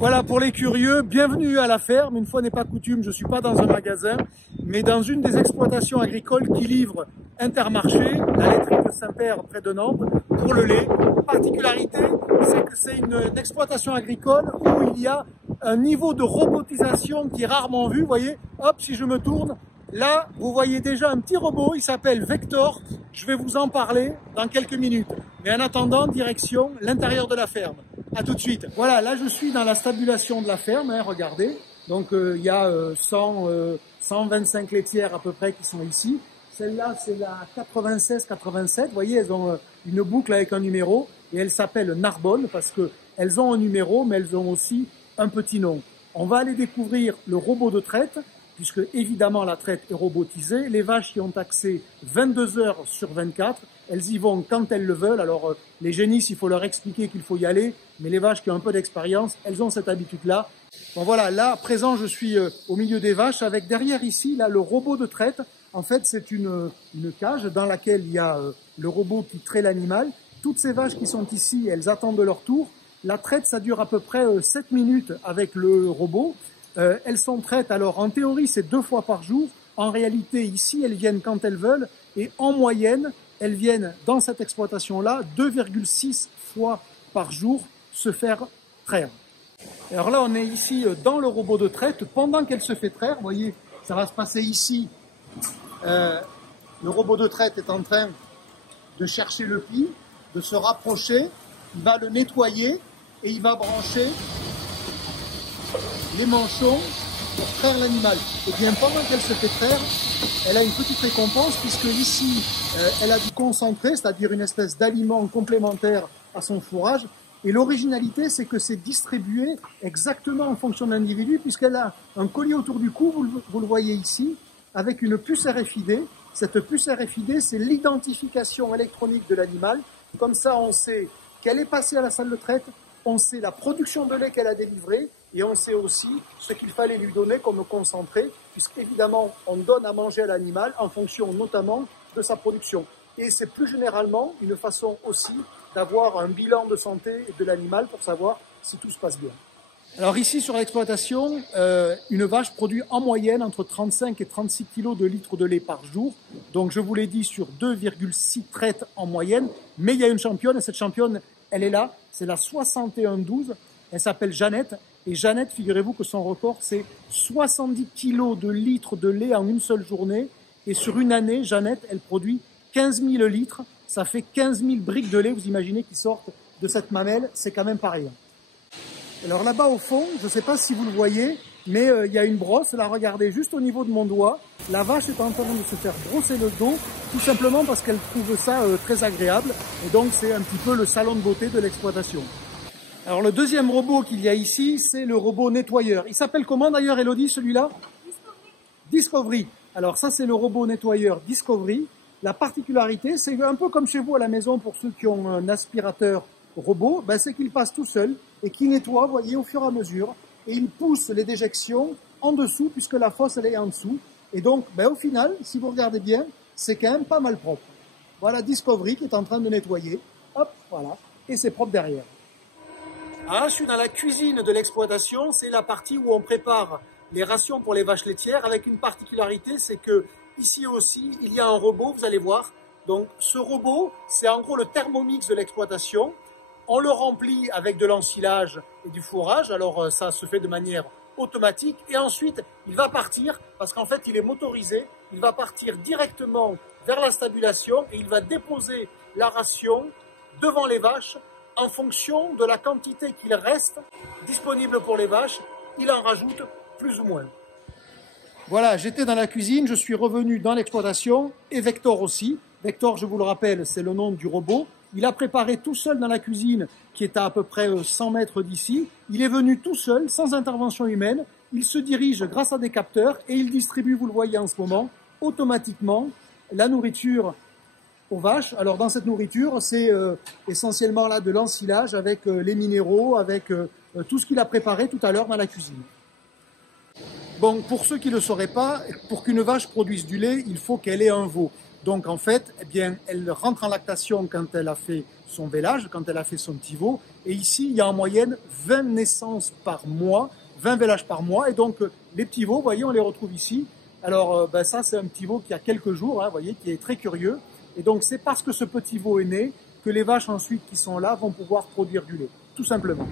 Voilà, pour les curieux, bienvenue à la ferme. Une fois n'est pas coutume, je ne suis pas dans un magasin, mais dans une des exploitations agricoles qui livre Intermarché, la laiterie de Saint-Père près de Nantes, pour le lait. Particularité, c'est que c'est une exploitation agricole où il y a un niveau de robotisation qui est rarement vu. Vous voyez, hop, si je me tourne, là, vous voyez déjà un petit robot, il s'appelle Vector. Je vais vous en parler dans quelques minutes. Mais en attendant, direction l'intérieur de la ferme. À tout de suite. Voilà, là je suis dans la stabulation de la ferme, hein, regardez. Donc il y a 125 laitières à peu près qui sont ici. Celle-là, c'est la 96-87. Vous voyez, elles ont une boucle avec un numéro et elles s'appellent Narbonne parce qu'elles ont un numéro, mais elles ont aussi un petit nom. On va aller découvrir le robot de traite, puisque évidemment la traite est robotisée. Les vaches y ont accès 22 heures sur 24. Elles y vont quand elles le veulent. Alors les génisses, il faut leur expliquer qu'il faut y aller, mais les vaches qui ont un peu d'expérience, elles ont cette habitude-là. Bon voilà, là à présent je suis au milieu des vaches avec derrière ici là le robot de traite. En fait c'est une cage dans laquelle il y a le robot qui traite l'animal. Toutes ces vaches qui sont ici, elles attendent leur tour. La traite ça dure à peu près 7 minutes avec le robot. Elles sont traites, alors en théorie c'est 2 fois par jour. En réalité ici elles viennent quand elles veulent et en moyenne elles viennent dans cette exploitation-là 2,6 fois par jour se faire traire. Alors là, on est ici dans le robot de traite. Pendant qu'elle se fait traire, vous voyez, ça va se passer ici. Le robot de traite est en train de chercher le pis, de se rapprocher. Il va le nettoyer et il va brancher les manchons pour traire l'animal. Et bien pendant qu'elle se fait traire, elle a une petite récompense puisque ici, elle a du concentré, c'est-à-dire une espèce d'aliment complémentaire à son fourrage. Et l'originalité, c'est que c'est distribué exactement en fonction de l'individu puisqu'elle a un collier autour du cou, vous le voyez ici, avec une puce RFID. Cette puce RFID, c'est l'identification électronique de l'animal. Comme ça, on sait qu'elle est passée à la salle de traite, on sait la production de lait qu'elle a délivrée et on sait aussi ce qu'il fallait lui donner comme concentré, puisqu'évidemment, on donne à manger à l'animal en fonction notamment de sa production. Et c'est plus généralement une façon aussi d'avoir un bilan de santé de l'animal pour savoir si tout se passe bien. Alors ici sur l'exploitation, une vache produit en moyenne entre 35 et 36 kg de litres de lait par jour. Donc je vous l'ai dit sur 2,6 traites en moyenne. Mais il y a une championne et cette championne, elle est là. C'est la 61-12. Elle s'appelle Jeannette. Et Jeannette, figurez-vous que son record, c'est 70 kg de litres de lait en une seule journée. Et sur une année, Jeannette, elle produit 15 000 litres. Ça fait 15 000 briques de lait, vous imaginez, qui sortent de cette mamelle. C'est quand même pas rien. Alors là-bas au fond, je ne sais pas si vous le voyez, mais il y a une brosse. Là, regardez, juste au niveau de mon doigt. La vache est en train de se faire brosser le dos, tout simplement parce qu'elle trouve ça très agréable. Et donc, c'est un petit peu le salon de beauté de l'exploitation. Alors le deuxième robot qu'il y a ici, c'est le robot nettoyeur. Il s'appelle comment d'ailleurs, Elodie, celui-là? Discovery. Alors ça, c'est le robot nettoyeur Discovery. La particularité, c'est un peu comme chez vous à la maison pour ceux qui ont un aspirateur robot, ben, c'est qu'il passe tout seul et qu'il nettoie, vous voyez, au fur et à mesure. Et il pousse les déjections en dessous puisque la fosse, elle est en dessous. Et donc, ben, au final, si vous regardez bien, c'est quand même pas mal propre. Voilà Discovery qui est en train de nettoyer. Hop, voilà. Et c'est propre derrière. Ah, je suis dans la cuisine de l'exploitation. C'est la partie où on prépare les rations pour les vaches laitières avec une particularité, c'est que ici aussi, il y a un robot, vous allez voir. Donc, ce robot, c'est en gros le Thermomix de l'exploitation. On le remplit avec de l'ensilage et du fourrage. Alors, ça se fait de manière automatique. Et ensuite, il va partir, parce qu'en fait, il est motorisé. Il va partir directement vers la stabulation et il va déposer la ration devant les vaches en fonction de la quantité qu'il reste disponible pour les vaches. Il en rajoute plus ou moins. Voilà, j'étais dans la cuisine, je suis revenu dans l'exploitation et Vector aussi. Vector, je vous le rappelle, c'est le nom du robot. Il a préparé tout seul dans la cuisine qui est à peu près 100 mètres d'ici. Il est venu tout seul, sans intervention humaine. Il se dirige grâce à des capteurs et il distribue, vous le voyez en ce moment, automatiquement la nourriture aux vaches. Alors dans cette nourriture, c'est essentiellement là de l'ensilage avec les minéraux, avec tout ce qu'il a préparé tout à l'heure dans la cuisine. Bon, pour ceux qui ne le sauraient pas, pour qu'une vache produise du lait, il faut qu'elle ait un veau. Donc en fait, eh bien, elle rentre en lactation quand elle a fait son vélage, quand elle a fait son pivot. Et ici, il y a en moyenne 20 naissances par mois, 20 vélages par mois. Et donc les petits veaux, vous voyez, on les retrouve ici. Alors ça, c'est un petit veau qui a quelques jours, hein, vous voyez, qui est très curieux. Et donc c'est parce que ce petit veau est né que les vaches ensuite qui sont là vont pouvoir produire du lait, tout simplement.